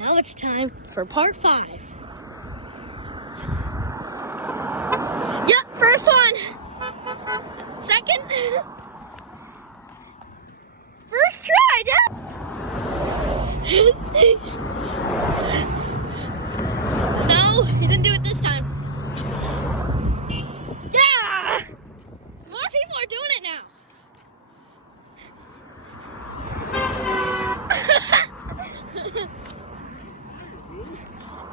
Now it's time for part 5. Yep, first one. Second. First try, Dad. No, you didn't do it this time. Yeah! More people are doing it now.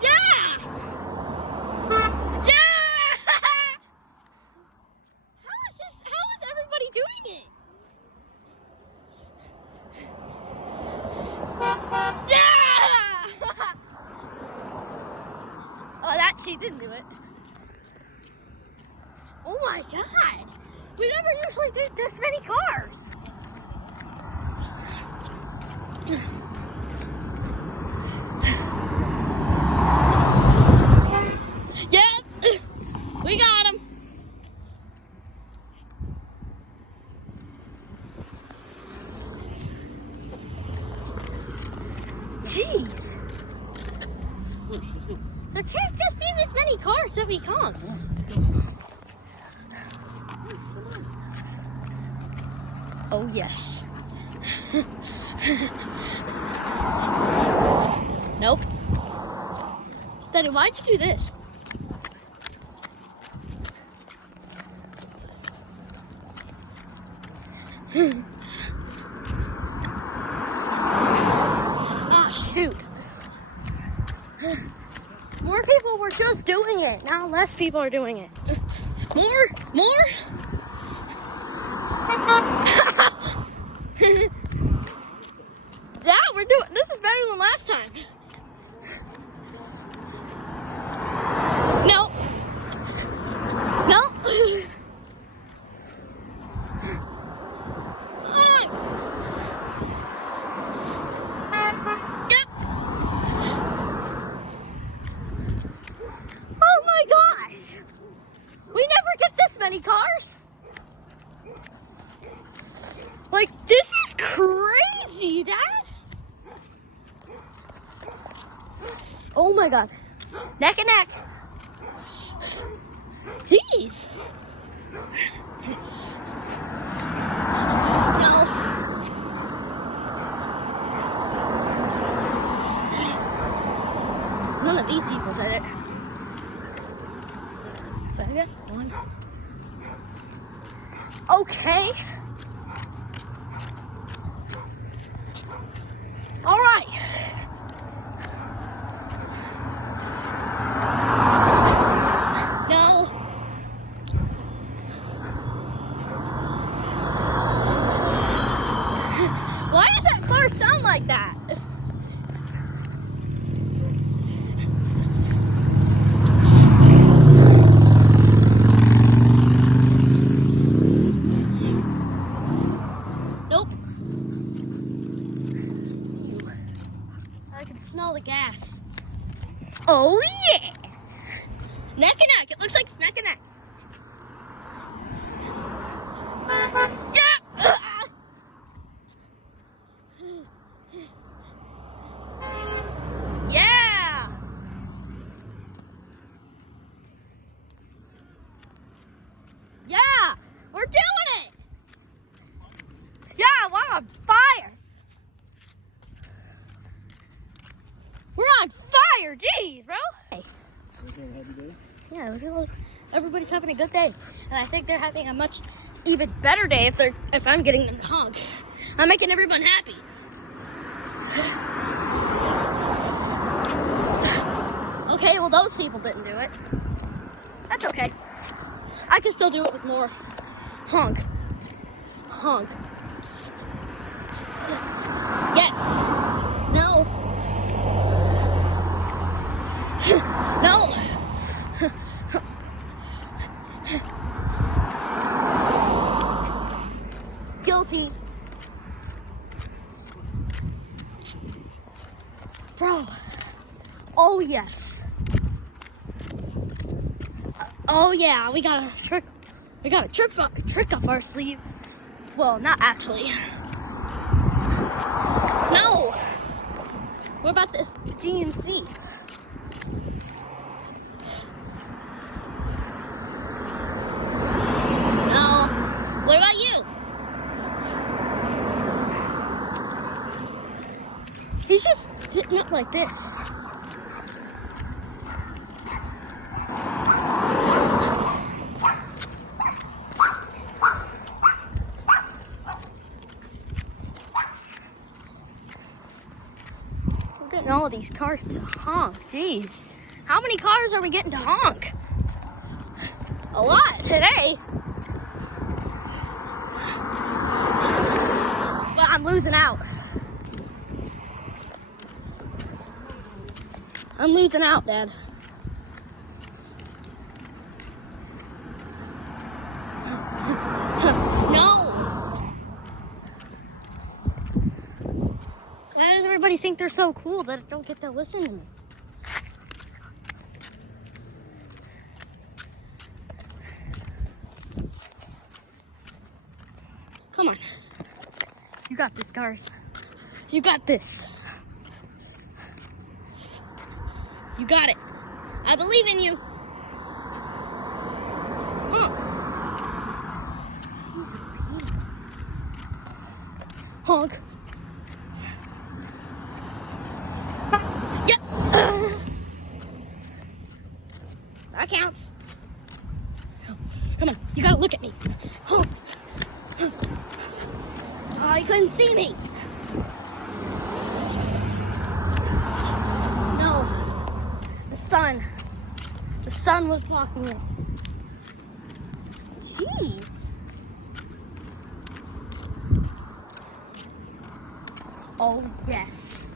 Yeah! Yeah! How is everybody doing it? Yeah! Oh, she didn't do it. Oh my God! We never usually do this many cars. Yep, we got him. Jeez. There can't just be this many cars that we come. Oh, yes. Nope. Daddy, why'd you do this? Oh, shoot. More people were just doing it. Now less people are doing it. More. Yeah, we're doing, this is better than last time. No. Yep. Oh my gosh. We never get this many cars. Like, this is crazy, Dad. Oh my God. Neck and neck. Jeez. No. None of these people did it. But I got one. Okay. All right. No. Why does that car sound like that? Nope. I can smell the gas. Oh yeah! Neck and neck. It looks like it's neck and neck. Yeah! Yeah! Yeah! We're doing it! Yeah, we're on fire! We're on fire! Jeez, bro! Hey. Yeah, look, everybody's having a good day. And I think they're having a much even better day if I'm getting them to honk. I'm making everyone happy. Okay, well those people didn't do it. That's okay. I can still do it with more honk. Honk. Yes. No. No. Guilty. Bro. Oh yes. Oh yeah, we got a trick up our sleeve. Well, not actually. No. What about this GMC? No. What about you? He's just sitting up like this. We're getting all these cars to honk. Jeez. How many cars are we getting to honk? A lot today. But I'm losing out. I'm losing out, Dad. No! Why does everybody think they're so cool that I don't get to listen to me? Come on. You got this, cars. You got this. You got it. I believe in you. Honk. He's a pig. Honk. Yep. That counts. Come on. You gotta look at me. Honk. Oh, you couldn't see me. No. The sun was blocking it. Jeez. Oh, yes.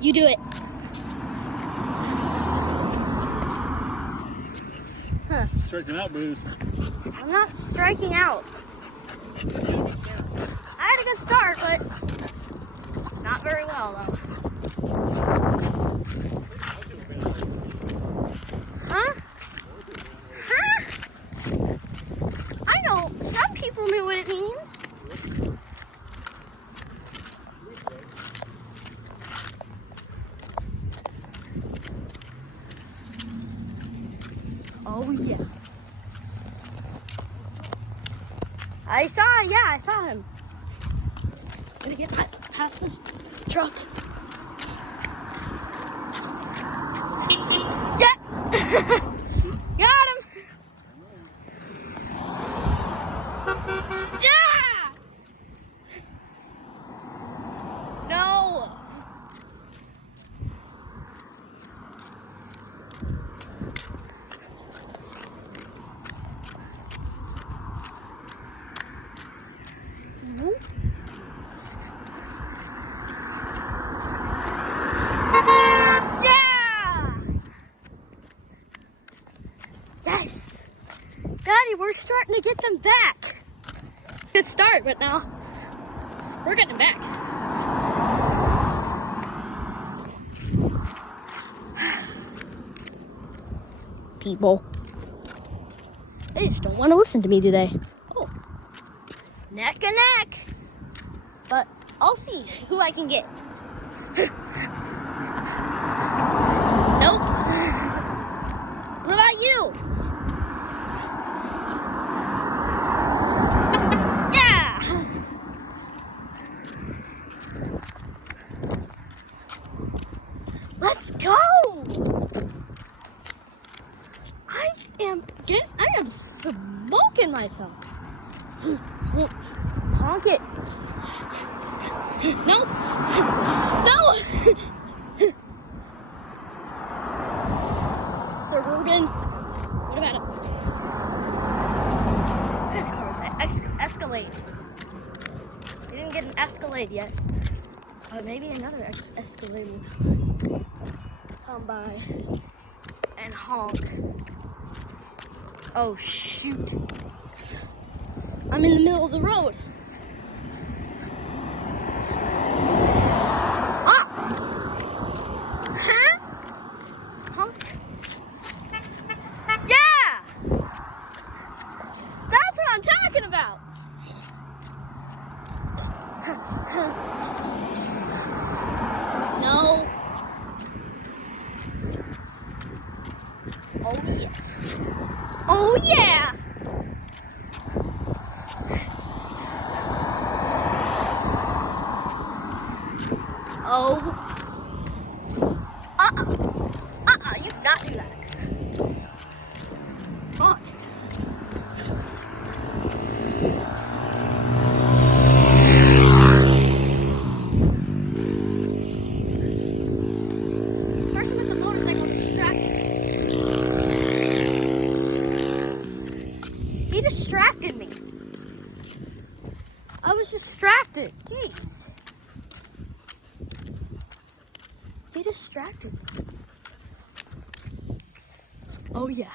You do it. Huh. Striking out, Bruce. I'm not striking out. I had a good start, but not very well, though. Huh? Huh? I know. Some people knew what it means. Oh, yeah. I saw him. Gonna get past this truck. Yeah! Got him! Yeah! No! Yes! Daddy, we're starting to get them back. Good start, but now we're getting them back. People. They just don't want to listen to me today. Oh. Neck and neck. But I'll see who I can get. Nope. What about you? Yeah. Let's go. I am smoking myself. Honk it. No. No. Suburban. What about it? What kind of car is that? Escalade. We didn't get an Escalade yet. Maybe another Escalade will come by and honk. Oh, shoot. I'm in the middle of the road. Ah! Huh? Honk. Oh, yes. Oh, yeah. Oh. You do not do that. Honk. Person with the motorcycle distracted me. He distracted me. I was distracted. Jeez. He distracted me. Oh yeah.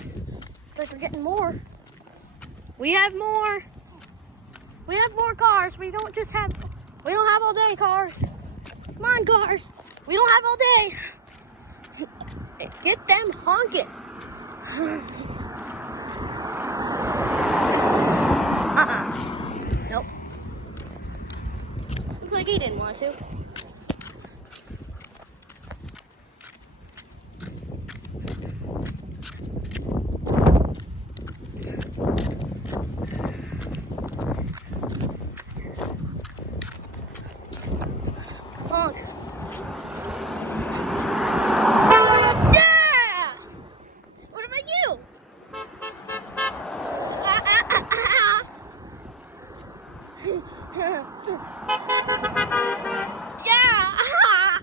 It's like we're getting more. We have more. We have more cars. We don't have all day cars. Come on, cars. We don't have all day. Get them honking. Nope. Looks like he didn't want to. Honk. Yeah! What about you? Yeah!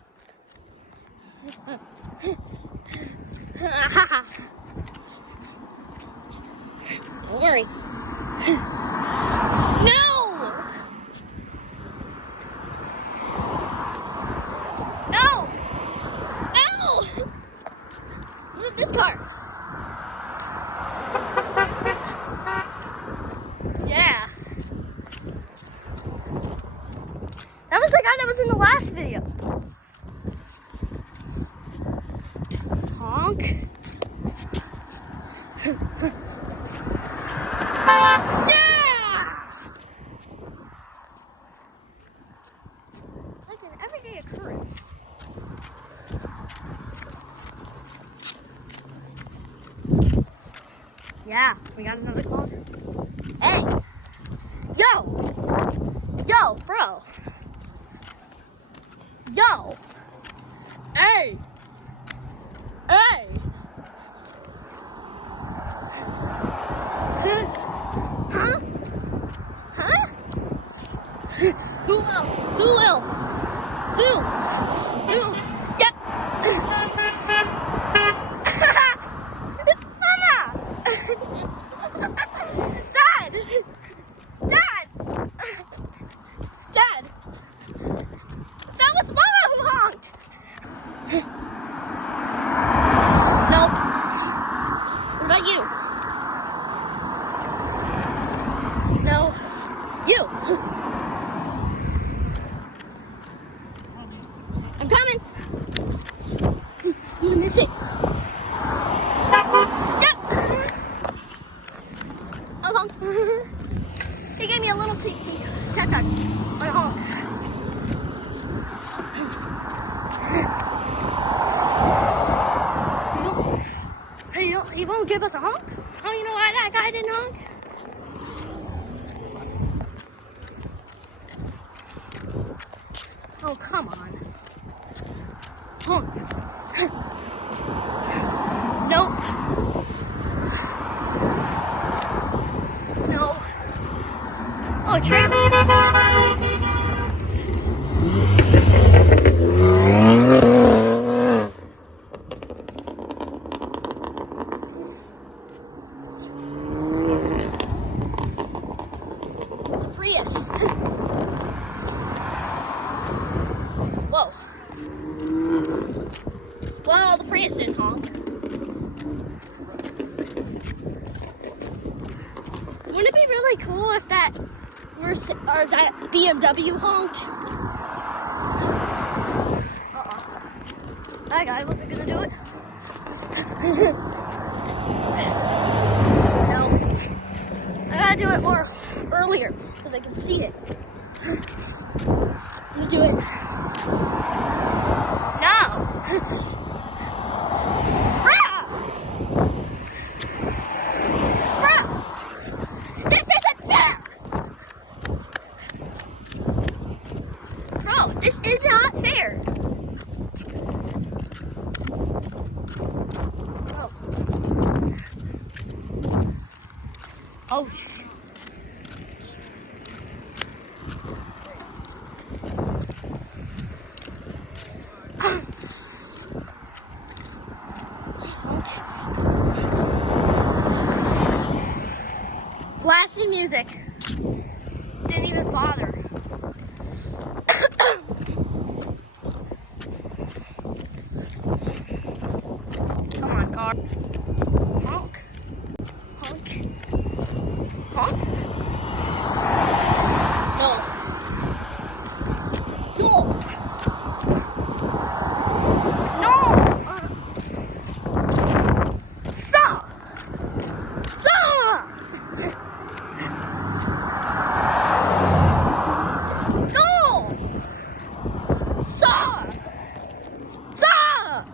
Don't worry. No! No! No! Look at this car. Yeah. That was the guy that was in the last video. Honk. Yeah! It's like an everyday occurrence. Yeah, we got another call. Hey! Yo! Yo, bro! Yo! Hey! Hey! Huh? Huh? Who will? Who will? Who? Who? Yep! It's Mama! Dad! Dad! Dad! That was Mama who honked! Nope. What about you? No. You! I'm coming! I'm gonna miss it. Yep! I'll honk. He gave me a little tap on a honk. He won't give us a honk? Oh, you know why that guy didn't honk? Oh, come on. Honk. Nope. No. Oh, Trip. It's a Prius. Whoa. Well, the Prius didn't honk. Wouldn't it be really cool if that BMW honked? That guy wasn't gonna do it. No. I gotta do it more earlier so they can see it. You do it. No. Oh, shit. Blasting music. Didn't even bother. Come on, car. Honk. Honk. Honk. No. No. No. Stop. Stop. No. Stop. Stop.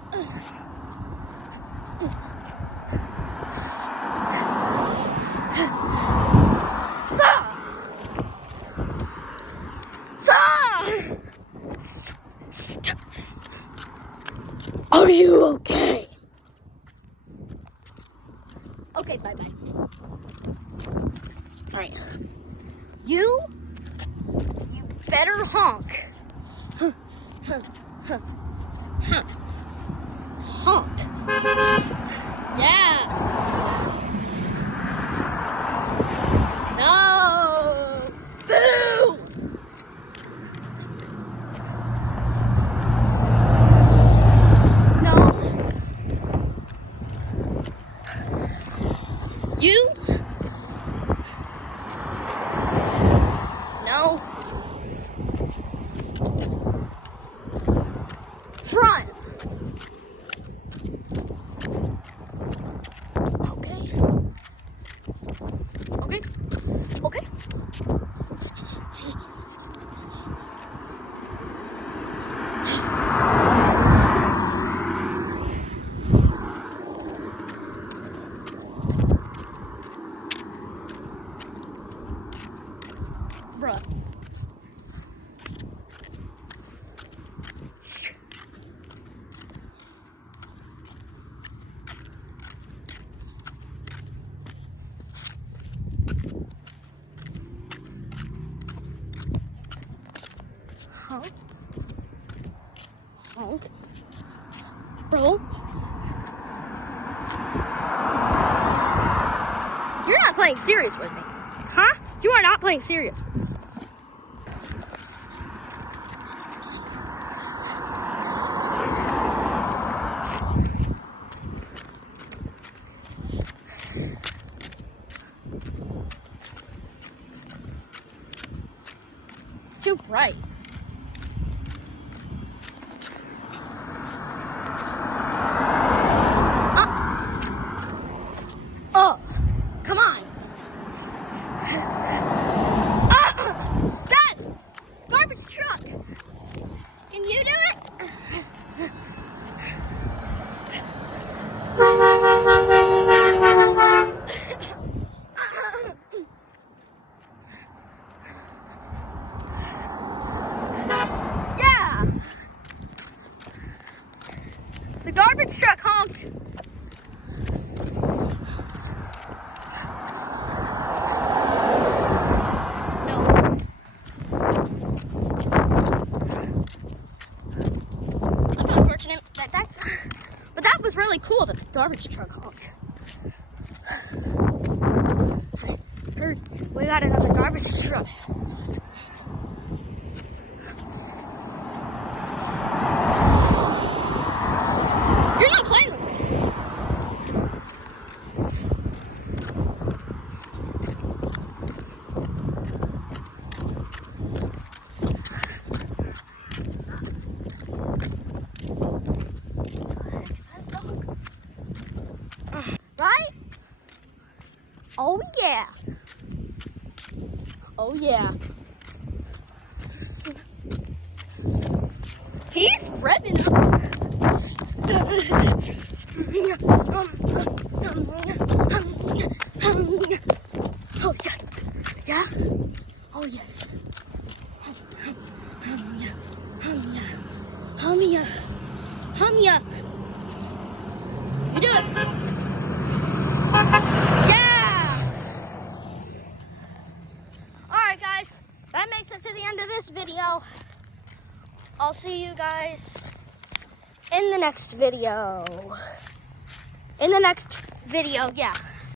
Stop! Stop! Stop! Are you okay? Okay, bye-bye. Alright. You better honk. Honk. Yeah. No! Boo! No. You? No. Front. Okay. Okay. Okay. Bruh. Honk. Honk. Bro. You're not playing serious with me. Huh? You are not playing serious with me. It's too bright. Oh, come on. Dad, garbage truck. Can you do it? Yeah. The garbage truck honked. But that was really cool that the garbage truck honked. I heard we got another garbage truck. You're not playing with me. Right? Oh yeah. Oh yeah. He's revving up. Oh yeah. Yeah? Oh yes. Hum ya. You do it. Yeah. that makes it to the end of this video. I'll see you guys in the next video. Yeah.